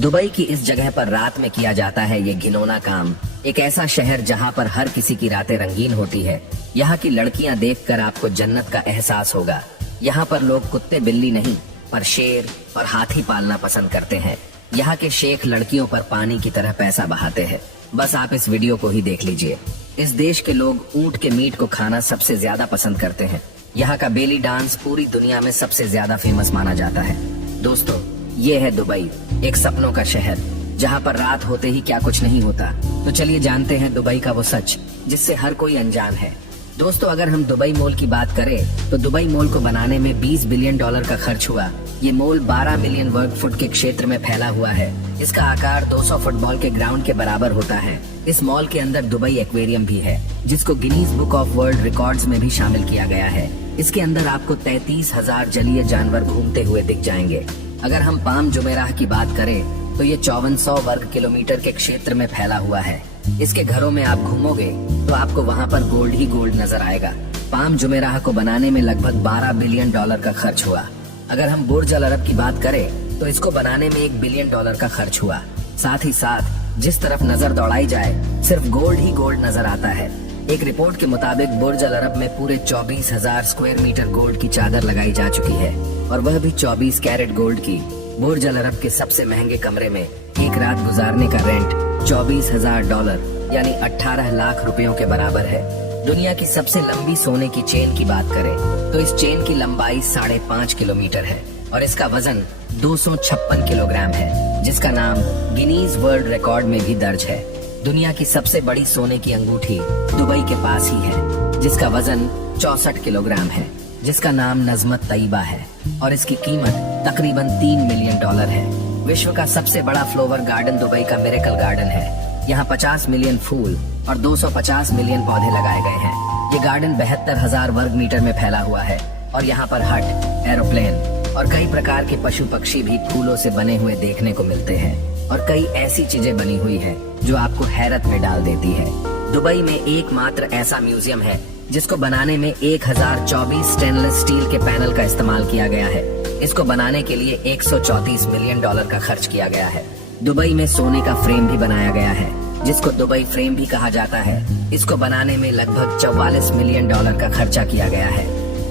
Dubai की इस जगह पर रात में किया जाता है ये घिनौना काम। एक ऐसा शहर जहां पर हर किसी की रातें रंगीन होती है। यहाँ की लड़कियां देखकर आपको जन्नत का एहसास होगा। यहाँ पर लोग कुत्ते बिल्ली नहीं पर शेर और हाथी पालना पसंद करते हैं। यहाँ के शेख लड़कियों पर पानी की तरह पैसा बहाते हैं। बस आप इस वीडियो को ही देख लीजिए। इस देश के लोग ऊंट के मीट को खाना सबसे ज्यादा पसंद करते हैं। यहाँ का बेली डांस पूरी दुनिया में सबसे ज्यादा फेमस माना जाता है। दोस्तों, ये है दुबई, एक सपनों का शहर जहाँ पर रात होते ही क्या कुछ नहीं होता। तो चलिए जानते हैं दुबई का वो सच जिससे हर कोई अनजान है। दोस्तों, अगर हम दुबई मॉल की बात करें तो दुबई मॉल को बनाने में $20 बिलियन का खर्च हुआ। ये मॉल 12 मिलियन वर्ग फुट के क्षेत्र में फैला हुआ है। इसका आकार 200 फुटबॉल के ग्राउंड के बराबर होता है। इस मॉल के अंदर दुबई एक्वेरियम भी है जिसको Guinness book of world records में भी शामिल किया गया है। इसके अंदर आपको 33,000 जलीय जानवर घूमते हुए दिख जाएंगे। अगर हम पाम जुमेराह की बात करें तो ये 5400 वर्ग किलोमीटर के क्षेत्र में फैला हुआ है। इसके घरों में आप घूमोगे तो आपको वहाँ पर गोल्ड ही गोल्ड नजर आएगा। पाम जुमेराह को बनाने में लगभग $12 बिलियन का खर्च हुआ। अगर हम बुर्ज अल अरब की बात करें तो इसको बनाने में $1 बिलियन का खर्च हुआ। साथ ही साथ जिस तरफ नजर दौड़ाई जाए सिर्फ गोल्ड ही गोल्ड नजर आता है। एक रिपोर्ट के मुताबिक बुर्ज अल अरब में पूरे 24,000 स्क्वायर मीटर गोल्ड की चादर लगाई जा चुकी है और वह भी 24 कैरेट गोल्ड की। बुर्ज अल अरब के सबसे महंगे कमरे में एक रात गुजारने का रेंट $24,000 यानी 18 लाख रुपयों के बराबर है। दुनिया की सबसे लंबी सोने की चेन की बात करें तो इस चेन की लंबाई 5.5 किलोमीटर है और इसका वजन 256 किलोग्राम है, जिसका नाम गिनीज वर्ल्ड रिकॉर्ड में भी दर्ज है। दुनिया की सबसे बड़ी सोने की अंगूठी दुबई के पास ही है जिसका वजन 64 किलोग्राम है, जिसका नाम नजमत तैयबा है और इसकी कीमत तकरीबन $3 मिलियन है। विश्व का सबसे बड़ा फ्लावर गार्डन दुबई का मिरेकल गार्डन है। यहाँ 50 मिलियन फूल और 250 मिलियन पौधे लगाए गए हैं। ये गार्डन 72,000 वर्ग मीटर में फैला हुआ है और यहाँ पर हट, एरोप्लेन और कई प्रकार के पशु पक्षी भी फूलों से बने हुए देखने को मिलते हैं और कई ऐसी चीजें बनी हुई है जो आपको हैरत में डाल देती है। दुबई में एकमात्र ऐसा म्यूजियम है जिसको बनाने में 1024 स्टेनलेस स्टील के पैनल का इस्तेमाल किया गया है। इसको बनाने के लिए $134 मिलियन का खर्च किया गया है। दुबई में सोने का फ्रेम भी बनाया गया है जिसको दुबई फ्रेम भी कहा जाता है। इसको बनाने में लगभग $44 मिलियन का खर्चा किया गया है।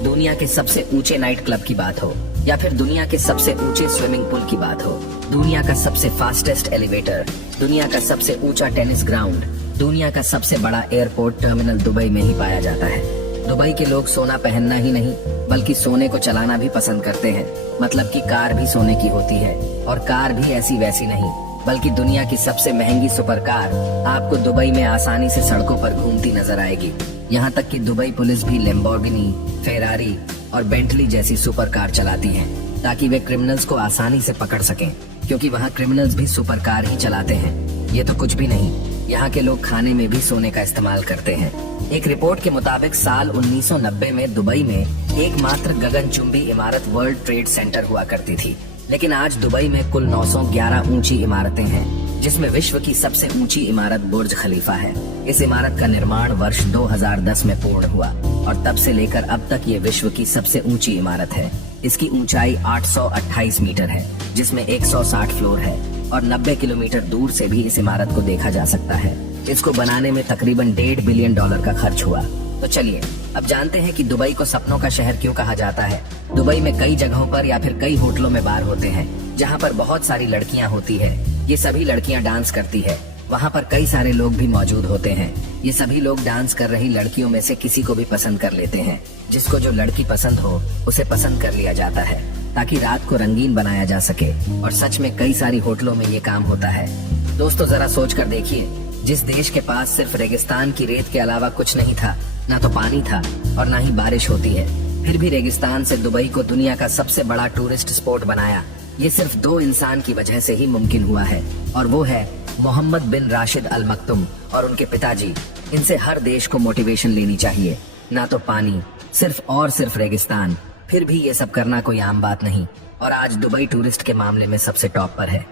दुनिया के सबसे ऊंचे नाइट क्लब की बात हो या फिर दुनिया के सबसे ऊंचे स्विमिंग पूल की बात हो, दुनिया का सबसे फास्टेस्ट एलिवेटर, दुनिया का सबसे ऊंचा टेनिस ग्राउंड, दुनिया का सबसे बड़ा एयरपोर्ट टर्मिनल दुबई में ही पाया जाता है। दुबई के लोग सोना पहनना ही नहीं बल्कि सोने को चलाना भी पसंद करते हैं। मतलब कि कार भी सोने की होती है और कार भी ऐसी वैसी नहीं बल्कि दुनिया की सबसे महंगी सुपर कार आपको दुबई में आसानी से सड़कों पर घूमती नजर आएगी। यहाँ तक कि दुबई पुलिस भी लैम्बोर्गिनी, फेरारी और बेंटली जैसी सुपर कार चलाती है ताकि वे क्रिमिनल्स को आसानी से पकड़ सकें, क्योंकि वहाँ क्रिमिनल्स भी सुपर कार ही चलाते हैं। ये तो कुछ भी नहीं, यहाँ के लोग खाने में भी सोने का इस्तेमाल करते हैं। एक रिपोर्ट के मुताबिक साल 1990 में दुबई में एकमात्र गगनचुंबी इमारत वर्ल्ड ट्रेड सेंटर हुआ करती थी, लेकिन आज दुबई में कुल 911 ऊंची इमारतें हैं, जिसमें विश्व की सबसे ऊंची इमारत बुर्ज खलीफा है। इस इमारत का निर्माण वर्ष 2010 में पूर्ण हुआ और तब से लेकर अब तक ये विश्व की सबसे ऊंची इमारत है। इसकी ऊंचाई 828 मीटर है जिसमें 160 फ्लोर है और 90 किलोमीटर दूर से भी इस इमारत को देखा जा सकता है। इसको बनाने में तकरीबन $1.5 बिलियन का खर्च हुआ। तो चलिए अब जानते हैं कि दुबई को सपनों का शहर क्यों कहा जाता है। दुबई में कई जगहों पर या फिर कई होटलों में बार होते हैं जहाँ पर बहुत सारी लड़कियाँ होती है। ये सभी लड़कियाँ डांस करती है। वहाँ पर कई सारे लोग भी मौजूद होते हैं। ये सभी लोग डांस कर रही लड़कियों में से किसी को भी पसंद कर लेते हैं। जिसको जो लड़की पसंद हो उसे पसंद कर लिया जाता है ताकि रात को रंगीन बनाया जा सके और सच में कई सारी होटलों में ये काम होता है। दोस्तों, जरा सोच कर देखिए, जिस देश के पास सिर्फ रेगिस्तान की रेत के अलावा कुछ नहीं था, ना तो पानी था और ना ही बारिश होती है, फिर भी रेगिस्तान से दुबई को दुनिया का सबसे बड़ा टूरिस्ट स्पॉट बनाया। ये सिर्फ 2 इंसान की वजह से ही मुमकिन हुआ है और वो है मोहम्मद बिन राशिद अल मक्तुम और उनके पिताजी। इनसे हर देश को मोटिवेशन लेनी चाहिए। ना तो पानी, सिर्फ और सिर्फ रेगिस्तान, फिर भी ये सब करना कोई आम बात नहीं और आज दुबई टूरिस्ट के मामले में सबसे टॉप पर है।